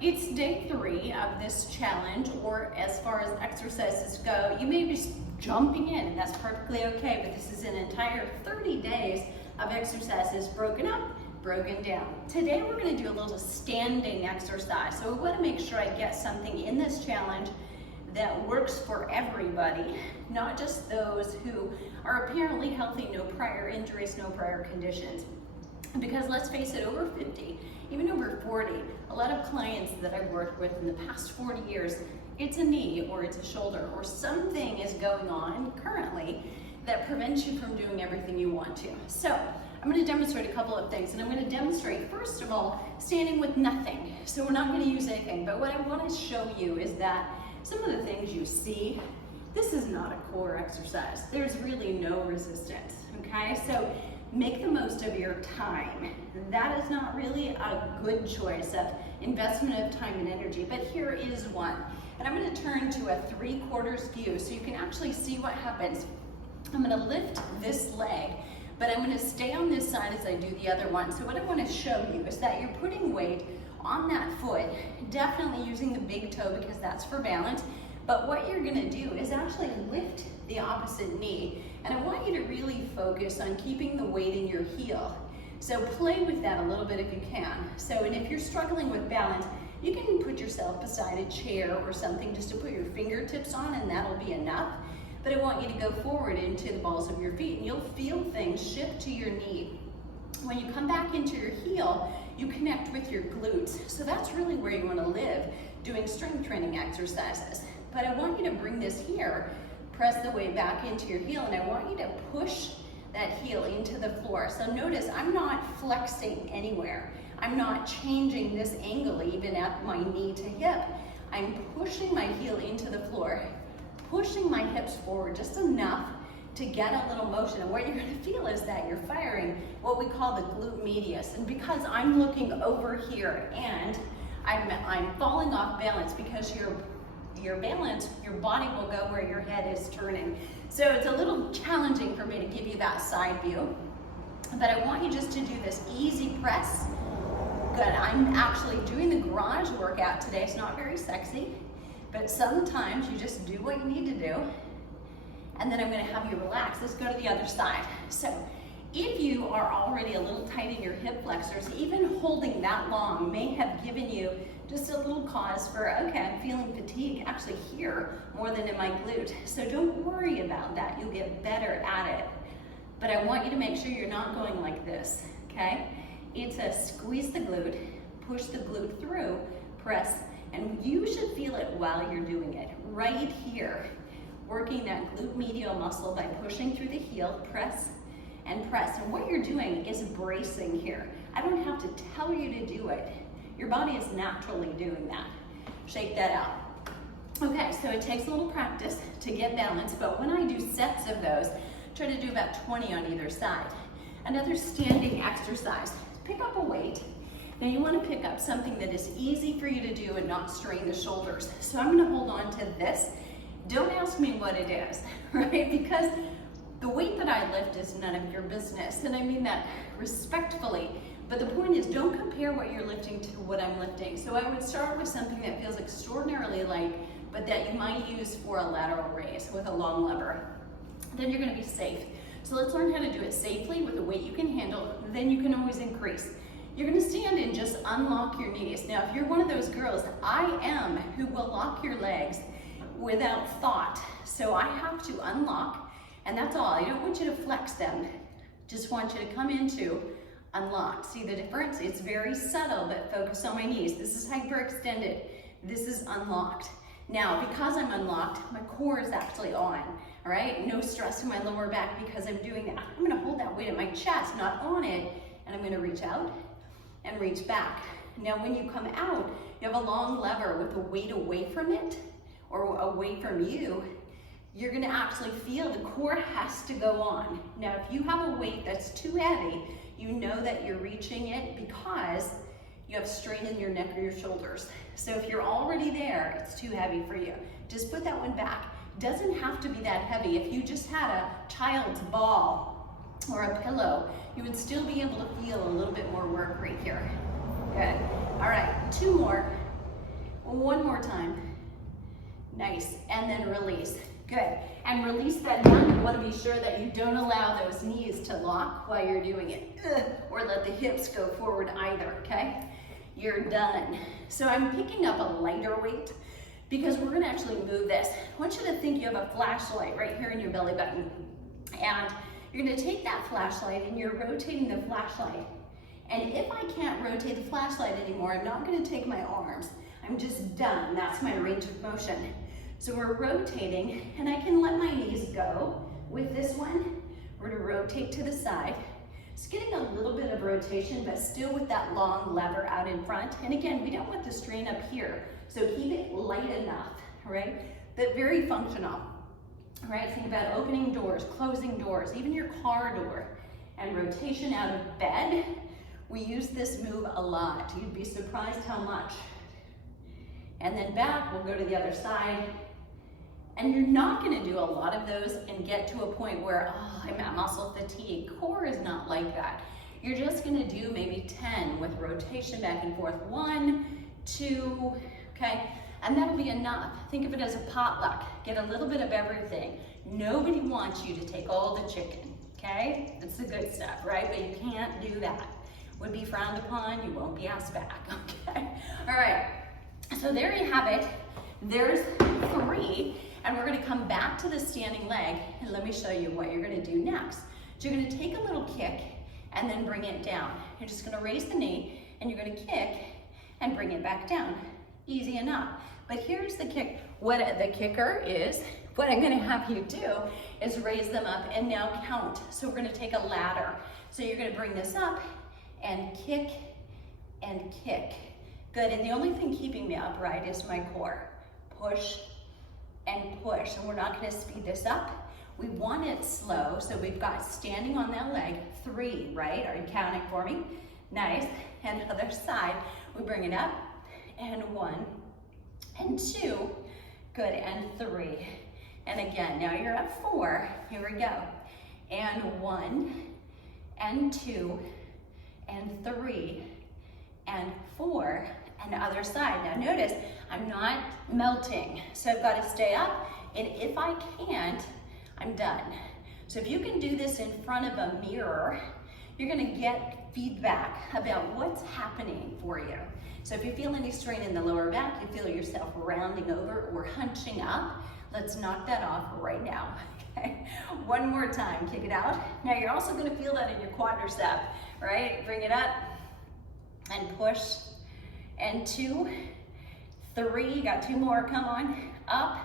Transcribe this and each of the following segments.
it's day 3 of this challenge, or as far as exercises go, you may be just jumping in, and that's perfectly okay, but this is an entire 30 days of exercises broken up, broken down. Today we're going to do a little standing exercise, so we want to make sure I get something in this challenge that works for everybody, not just those who are apparently healthy, no prior injuries, no prior conditions. Because let's face it, over 50, even over 40, a lot of clients that I've worked with in the past 40 years, it's a knee or it's a shoulder or something is going on currently that prevents you from doing everything you want to. So I'm going to demonstrate a couple of things, and I'm going to demonstrate, first of all, standing with nothing. So we're not going to use anything, but what I want to show you is that some of the things you see, this is not a core exercise. There's really no resistance, okay? So make the most of your time. That is not really a good choice of investment of time and energy, but here is one. And I'm going to turn to a 3/4 view so you can actually see what happens. I'm going to lift this leg, but I'm going to stay on this side as I do the other one. So what I want to show you is that you're putting weight on that foot, definitely using the big toe because that's for balance. But what you're going to do is actually lift the opposite knee. And I want you to really focus on keeping the weight in your heel. So play with that a little bit if you can. So, and if you're struggling with balance, you can put yourself beside a chair or something just to put your fingertips on, and that'll be enough. But I want you to go forward into the balls of your feet, and you'll feel things shift to your knee. When you come back into your heel, you connect with your glutes. So that's really where you want to live, doing strength training exercises. But I want you to bring this here, press the weight back into your heel, and I want you to push that heel into the floor. So notice I'm not flexing anywhere. I'm not changing this angle even at my knee to hip. I'm pushing my heel into the floor, pushing my hips forward just enough to get a little motion. And what you're going to feel is that you're firing what we call the glute medius. And because I'm looking over here and I'm falling off balance, because your balance, your body will go where your head is turning. So it's a little challenging for me to give you that side view, but I want you just to do this easy press. Good, I'm actually doing the garage workout today. It's not very sexy, but sometimes you just do what you need to do, and then I'm gonna have you relax. Let's go to the other side. So if you are already a little tight in your hip flexors, even holding that long may have given you just a little cause for, okay, I'm feeling fatigue actually here more than in my glute. So don't worry about that, you'll get better at it. But I want you to make sure you're not going like this, okay? It's a squeeze the glute, push the glute through, press, and you should feel it while you're doing it, right here. Working that glute medial muscle by pushing through the heel, press and press. And what you're doing is bracing here. I don't have to tell you to do it. Your body is naturally doing that. Shake that out. Okay, so it takes a little practice to get balance, but when I do sets of those, try to do about 20 on either side. Another standing exercise, pick up a weight. Now you want to pick up something that is easy for you to do and not strain the shoulders. So I'm going to hold on to this. Don't ask me what it is, right? Because the weight that I lift is none of your business, and I mean that respectfully. But the point is, don't compare what you're lifting to what I'm lifting. So I would start with something that feels extraordinarily light, but that you might use for a lateral raise with a long lever. Then you're going to be safe. So let's learn how to do it safely with a weight you can handle. Then you can always increase. You're going to stand and just unlock your knees. Now, if you're one of those girls, I am, who will lock your legs without thought. So I have to unlock, and that's all. I don't want you to flex them. Just want you to come into unlocked. See the difference? It's very subtle, but focus on my knees. This is hyperextended. This is unlocked. Now, because I'm unlocked, my core is actually on, all right? No stress in my lower back because I'm doing that. I'm gonna hold that weight at my chest, not on it, and I'm gonna reach out and reach back. Now, when you come out, you have a long lever with the weight away from it or away from you. You're gonna actually feel the core has to go on. Now, if you have a weight that's too heavy, you know that you're reaching it because you have strain in your neck or your shoulders. So if you're already there, it's too heavy for you. Just put that one back. Doesn't have to be that heavy. If you just had a child's ball or a pillow, you would still be able to feel a little bit more work right here. Good. All right, 2 more. One more time. Nice, and then release. Good, and release that down. You wanna be sure that you don't allow those knees to lock while you're doing it, or let the hips go forward either, okay? You're done. So I'm picking up a lighter weight because we're gonna actually move this. I want you to think you have a flashlight right here in your belly button. And you're gonna take that flashlight and you're rotating the flashlight. And if I can't rotate the flashlight anymore, I'm not gonna take my arms. I'm just done. That's my range of motion. So we're rotating, and I can let my knees go with this one. We're gonna rotate to the side. It's getting a little bit of rotation, but still with that long lever out in front. And again, we don't want the strain up here. So keep it light enough, right? But very functional, right? Think about opening doors, closing doors, even your car door. And rotation out of bed. We use this move a lot. You'd be surprised how much. And then back, we'll go to the other side. And you're not gonna do a lot of those and get to a point where, oh, I'm at muscle fatigue. Core is not like that. You're just gonna do maybe 10 with rotation back and forth. 1, 2, okay? And that'll be enough. Think of it as a potluck. Get a little bit of everything. Nobody wants you to take all the chicken, okay? That's the good stuff, right? But you can't do that. Would be frowned upon, you won't be asked back, okay? All right, so there you have it. There's 3. And we're gonna come back to the standing leg, and let me show you what you're gonna do next. So you're gonna take a little kick and then bring it down. You're just gonna raise the knee, and you're gonna kick and bring it back down. Easy enough. But here's the kick. What the kicker is, what I'm gonna have you do is raise them up and now count. So we're gonna take a ladder. So you're gonna bring this up and kick and kick. Good, and the only thing keeping me upright is my core. Push and push, and we're not gonna speed this up. We want it slow, so we've got standing on that leg, 3, right? Are you counting for me? Nice, and other side, we bring it up, and 1, and 2, good, and 3. And again, now you're at 4, here we go. And 1, and 2, and 3, and 4, and other side. Now notice, I'm not melting, so I've got to stay up, and if I can't, I'm done. So if you can do this in front of a mirror, you're gonna get feedback about what's happening for you. So if you feel any strain in the lower back, you feel yourself rounding over or hunching up, let's knock that off right now, okay? One more time, kick it out. Now you're also gonna feel that in your quadricep, right? Bring it up and push, and 2, 3, you got 2 more, come on, up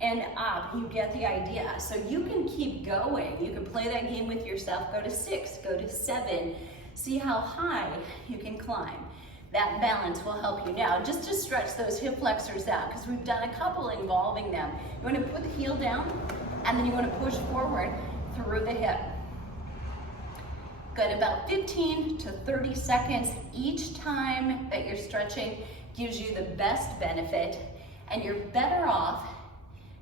and up. You get the idea. So you can keep going. You can play that game with yourself. Go to 6, go to 7, see how high you can climb. That balance will help you. Now, just to stretch those hip flexors out, because we've done a couple involving them. You want to put the heel down, and then you want to push forward through the hip. Good, about 15 to 30 seconds each time that you're stretching gives you the best benefit, and you're better off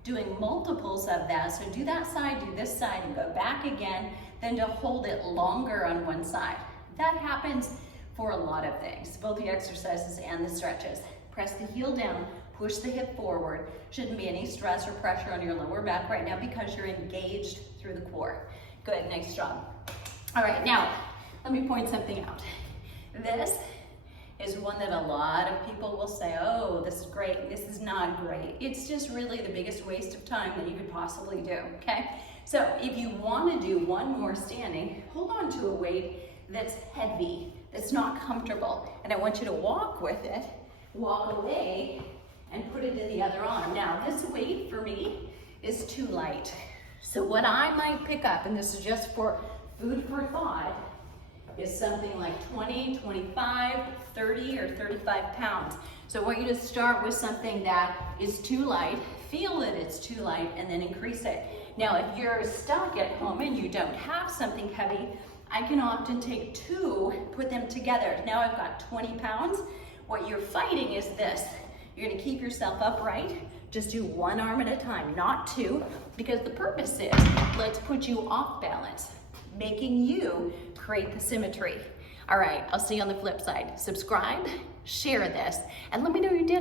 doing multiples of that. So do that side, do this side, and go back again, than to hold it longer on one side. That happens for a lot of things, both the exercises and the stretches. Press the heel down, push the hip forward. Shouldn't be any stress or pressure on your lower back right now because you're engaged through the core. Good, nice job. All right, now, let me point something out. This is one that a lot of people will say, oh, this is great, this is not great. It's just really the biggest waste of time that you could possibly do, okay? So if you want to do one more standing, hold on to a weight that's heavy, that's not comfortable, and I want you to walk with it, walk away, and put it in the other arm. Now, this weight for me is too light. So what I might pick up, and this is just for food for thought, is something like 20, 25, 30, or 35 pounds. So I want you to start with something that is too light, feel that it's too light, and then increase it. Now, if you're stuck at home and you don't have something heavy, I can often take 2, put them together. Now I've got 20 pounds. What you're fighting is this. You're gonna keep yourself upright. Just do 1 arm at a time, not 2, because the purpose is, let's put you off balance, making you create the symmetry. All right, I'll see you on the flip side. Subscribe, share this, and let me know you did it.